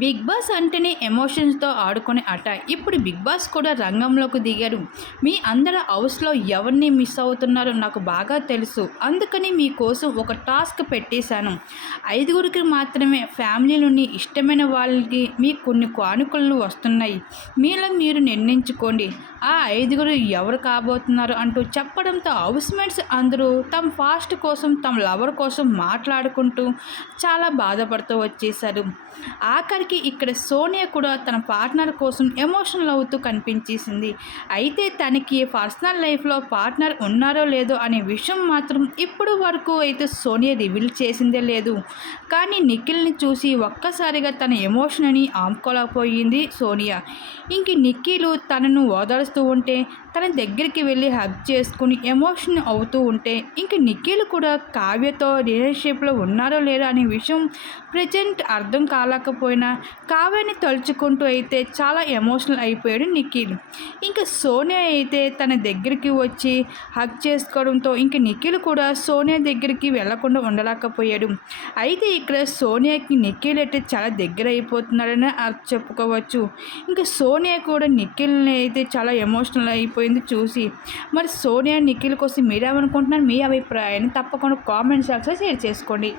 Big boss అంటేనే ఎమోషన్స్తో ఆడుకునే ఆట. ఇప్పుడు బిగ్ బాస్ కూడా రంగంలోకి దిగారు. మీ అందరి హౌస్లో ఎవరిని మిస్ అవుతున్నారో నాకు బాగా తెలుసు. అందుకని మీకోసం ఒక టాస్క్ పెట్టేశాను. 5గురికి మాత్రమే ఫ్యామిలీలోని ఇష్టమైన వాళ్ళకి మీ కొన్ని కానుకలు వస్తున్నాయి. మీలో మీరు నిర్ణయించుకోండి. ఆ 5గురు ఎవరు కాబోతున్నారు అంటూ చెప్పడంతో హౌస్ మేట్స్ అందరూ తమ ఫాస్ట్ కోసం, తమ లవర్ కోసం మాట్లాడుకుంటూ చాలా బాధపడుతూ వచ్చేశారు. ఆఖరికి ఇక్కడ సోనియా కూడా తన పార్ట్నర్ కోసం ఎమోషనల్ అవుతూ కనిపించేసింది. అయితే తనకి పర్సనల్ లైఫ్లో పార్ట్నర్ ఉన్నారో లేదో అనే విషయం మాత్రం ఇప్పుడు వరకు అయితే సోనియా రివీల్ చేసిందే లేదు. కానీ నిఖిల్ని చూసి ఒక్కసారిగా తన ఎమోషన్ని ఆపుకోలేకపోయింది సోనియా. ఇంక నిఖిల్ తనను ఓదారుస్తూ ఉంటే తన దగ్గరికి వెళ్ళి హగ్ చేసుకుని ఎమోషన్ అవుతూ ఉంటే ఇంక నిఖిల్ కూడా కావ్యతో రిలేషన్షిప్లో ఉన్నారో లేదో అనే విషయం ప్రజెంట్ అర్థం కాలేకపోయినా కావ్యని తలుచుకుంటూ అయితే చాలా ఎమోషనల్ అయిపోయాడు నిఖిల్. ఇంకా సోనియా అయితే తన దగ్గరికి వచ్చి హగ్ చేసుకోవడంతో ఇంక నిఖిల్ కూడా సోనియా దగ్గరికి వెళ్లకుండా ఉండలేకపోయాడు. అయితే ఇక్కడ సోనియాకి నిఖిల్ అయితే చాలా దగ్గర అయిపోతున్నాడని చెప్పుకోవచ్చు. ఇంకా సోనియా కూడా నిఖిల్ని అయితే చాలా ఎమోషనల్ అయిపోయింది చూసి. మరి సోనియా నిఖిల్ కోసం మీరేమనుకుంటున్నారు? మీ అభిప్రాయాన్ని తప్పకుండా కామెంట్ సెక్షన్లో షేర్ చేసుకోండి.